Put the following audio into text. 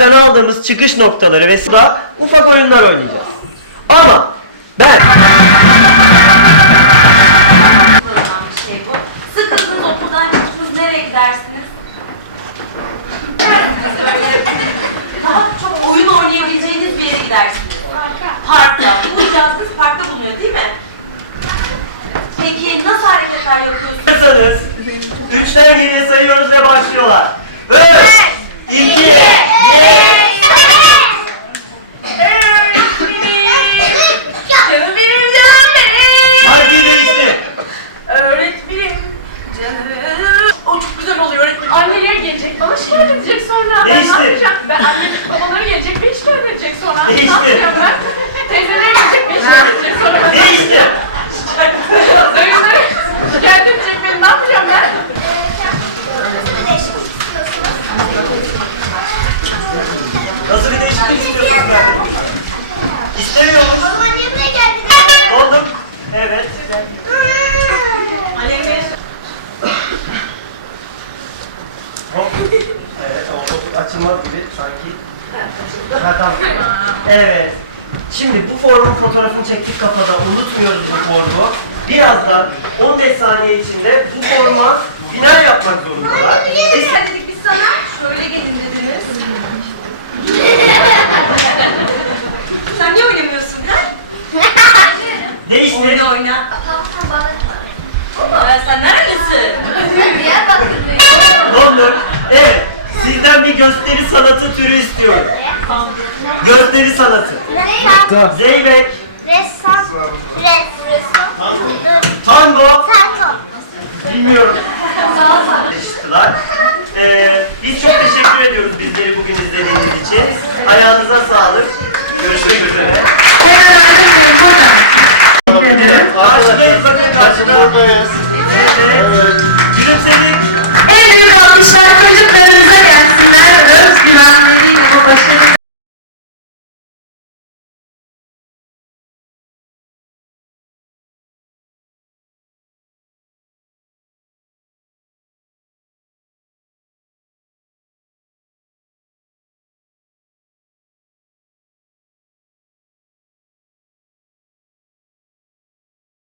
filmlerden aldığımız çıkış noktaları ve sıra ufak oyunlar oynayacağız. Ama ben... Sıkıldınız okuldan çıktınız nereye gidersiniz? Daha çok oyun oynayabileceğiniz bir yere gidersiniz. Parka. Parkta. bulacağız siz parkta bulunuyor değil mi? Peki nasıl hareketler yapıyorsunuz? üçten geriye sayıyoruz ve başlıyorlar. Üç! İşte Tımar gibi sanki. ha tamam. Evet. Şimdi bu formun fotoğrafını çektik kafada. Unutmuyoruz bu formu. da 15 saniye içinde bu forma final yapmak zorundalar. Hayır, niye Biz- dedik biz sana? Şöyle gelin dediniz. Sen niye oynamıyorsun ha? Değişti. Oyna oyna. Aa, sen nereden gösteri salatı türü istiyorum. Gösteri salatı. Nokta. Zeybek. Ressam. Tango. Tango. Bilmiyorum. Çalıştılar. Ee, biz çok teşekkür ediyoruz bizleri bugün izlediğiniz için. Ayağınıza sağlık. Görüşmek üzere. Evet, Arkadaşlar bakın karşıda. Evet. Gülümsedik.